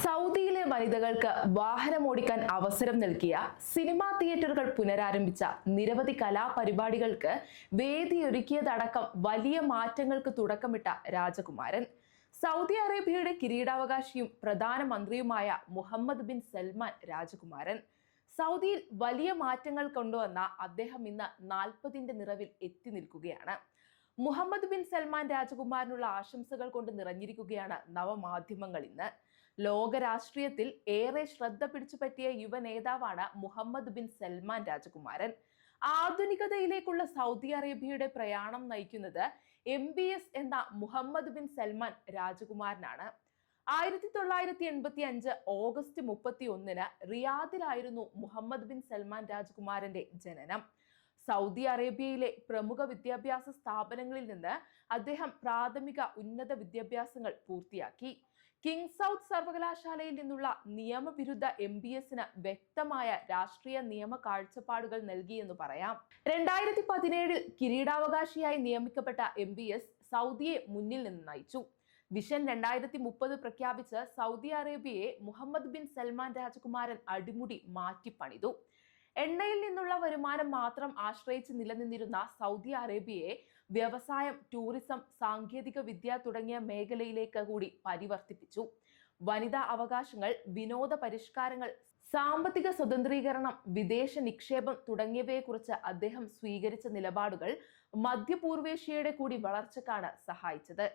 സൗദിയിലെ വനിതകൾക്ക് വാഹനമോടിക്കാൻ അവസരം നൽകിയ സിനിമാ തിയേറ്ററുകൾ പുനരാരംഭിച്ച നിരവധി കലാപരിപാടികൾക്ക് വേദിയൊരുക്കിയതടക്കം വലിയ മാറ്റങ്ങൾക്ക് തുടക്കമിട്ട രാജകുമാരൻ. സൗദി അറേബ്യയുടെ കിരീടാവകാശിയും പ്രധാനമന്ത്രിയുമായ മുഹമ്മദ് ബിൻ സൽമാൻ രാജകുമാരൻ. സൗദിയിൽ വലിയ മാറ്റങ്ങൾ കൊണ്ടുവന്ന അദ്ദേഹം ഇന്ന് നാൽപ്പതിന്റെ നിറവിൽ എത്തി നിൽക്കുകയാണ്. മുഹമ്മദ് ബിൻ സൽമാൻ രാജകുമാരനുള്ള ആശംസകൾ കൊണ്ട് നിറഞ്ഞിരിക്കുകയാണ് നവമാധ്യമങ്ങൾ ഇന്ന്. ലോക രാഷ്ട്രീയത്തിൽ ഏറെ ശ്രദ്ധ പിടിച്ചു പറ്റിയ യുവ നേതാവാണ് മുഹമ്മദ് ബിൻ സൽമാൻ രാജകുമാരൻ. ആധുനികതയിലേക്കുള്ള സൗദി അറേബ്യയുടെ പ്രയാണം നയിക്കുന്നത് എം ബി എസ് എന്ന മുഹമ്മദ് ബിൻ സൽമാൻ രാജകുമാരനാണ്. ആയിരത്തി തൊള്ളായിരത്തി എൺപത്തി അഞ്ച് ഓഗസ്റ്റ് മുപ്പത്തി ഒന്നിന് റിയാദിലായിരുന്നു മുഹമ്മദ് ബിൻ സൽമാൻ രാജകുമാരന്റെ ജനനം. സൗദി അറേബ്യയിലെ പ്രമുഖ വിദ്യാഭ്യാസ സ്ഥാപനങ്ങളിൽ നിന്ന് അദ്ദേഹം പ്രാഥമിക ഉന്നത വിദ്യാഭ്യാസങ്ങൾ പൂർത്തിയാക്കി. കിങ് സൗത്ത് സർവകലാശാലയിൽ നിന്നുള്ള നിയമവിരുദ്ധ എം ബി എസിന് വ്യക്തമായ രാഷ്ട്രീയ നിയമ കാഴ്ചപ്പാടുകൾ നൽകിയെന്ന് പറയാം. രണ്ടായിരത്തി പതിനേഴിൽ കിരീടാവകാശിയായി നിയമിക്കപ്പെട്ട എം ബി എസ് സൗദിയെ മുന്നിൽ നിന്ന് നയിച്ചു. വിഷൻ രണ്ടായിരത്തി മുപ്പത് പ്രഖ്യാപിച്ച് സൗദി അറേബ്യയെ മുഹമ്മദ് ബിൻ സൽമാൻ രാജകുമാരൻ അടിമുടി മാറ്റിപ്പണിതു എണ്ണയിൽ നിന്നുള്ള വരുമാനം മാത്രം ആശ്രയിച്ച് നിലനിന്നിരുന്ന സൗദി അറേബ്യയെ വ്യവസായം ടൂറിസം സാങ്കേതിക വിദ്യ തുടങ്ങിയ മേഖലയിലേക്ക് കൂടി പരിവർത്തിപ്പിച്ചു. വനിതാ അവകാശങ്ങൾ വിനോദ പരിഷ്കാരങ്ങൾ സാമ്പത്തിക സ്വതന്ത്രീകരണം വിദേശ നിക്ഷേപം തുടങ്ങിയവയെക്കുറിച്ച് അദ്ദേഹം സ്വീകരിച്ച നിലപാടുകൾ മധ്യപൂർവേഷ്യയുടെ കൂടി വളർച്ചക്കാണ് സഹായിച്ചത്.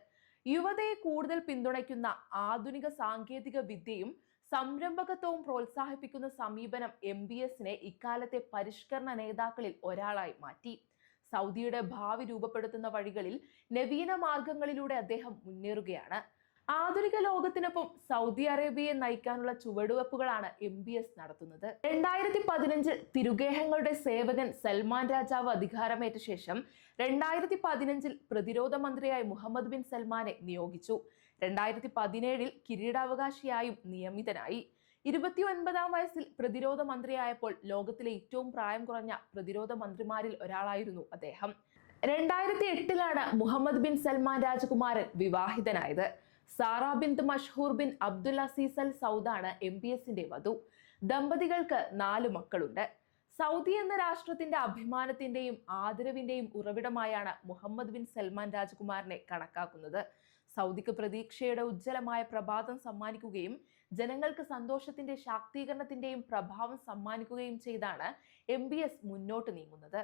യുവതയെ കൂടുതൽ പിന്തുണയ്ക്കുന്ന ആധുനിക സാങ്കേതിക വിദ്യയും സംരംഭകത്വവും പ്രോത്സാഹിപ്പിക്കുന്ന സമീപനം എം ബി എസിനെ ഇക്കാലത്തെ പരിഷ്കരണ നേതാക്കളിൽ ഒരാളായി മാറ്റി. സൗദിയുടെ ഭാവി രൂപപ്പെടുത്തുന്ന വഴികളിൽ നവീന മാർഗങ്ങളിലൂടെ അദ്ദേഹം മുന്നേറുകയാണ്. ആധുനിക ലോകത്തിനൊപ്പം സൗദി അറേബ്യയെ നയിക്കാനുള്ള ചുവടുവെപ്പുകളാണ് എം ബി എസ് നടത്തുന്നത്. രണ്ടായിരത്തി പതിനഞ്ചിൽ തിരുഗേഹങ്ങളുടെ സേവകൻ സൽമാൻ രാജാവ് അധികാരമേറ്റ ശേഷം രണ്ടായിരത്തി പതിനഞ്ചിൽ പ്രതിരോധ മന്ത്രിയായി മുഹമ്മദ് ബിൻ സൽമാനെ നിയോഗിച്ചു. രണ്ടായിരത്തി പതിനേഴിൽ കിരീടാവകാശിയായും നിയമിതനായി. ഇരുപത്തി ഒൻപതാം വയസ്സിൽ പ്രതിരോധ മന്ത്രിയായപ്പോൾ ലോകത്തിലെ ഏറ്റവും പ്രായം കുറഞ്ഞ പ്രതിരോധ മന്ത്രിമാരിൽ ഒരാളായിരുന്നു അദ്ദേഹം. രണ്ടായിരത്തി എട്ടിലാണ് മുഹമ്മദ് ബിൻ സൽമാൻ രാജകുമാരൻ വിവാഹിതനായത്. Sara bint Mashhoor bin Abdul Aziz Al സൗദാണ് M B എസിന്റെ വധു. ദമ്പതികൾക്ക് നാല് മക്കളുണ്ട്. സൗദി എന്ന രാഷ്ട്രത്തിന്റെ അഭിമാനത്തിന്റെയും ആദരവിന്റെയും ഉറവിടമായാണ് മുഹമ്മദ് ബിൻ സൽമാൻ രാജകുമാരനെ കണക്കാക്കുന്നത്. സൗദിക്ക് പ്രതീക്ഷയുടെ ഉജ്ജ്വലമായ പ്രഭാതം സമ്മാനിക്കുകയും ജനങ്ങൾക്ക് സന്തോഷത്തിന്റെ ശാക്തീകരണത്തിന്റെയും പ്രഭാവം സമ്മാനിക്കുകയും ചെയ്താണ് എം മുന്നോട്ട് നീങ്ങുന്നത്.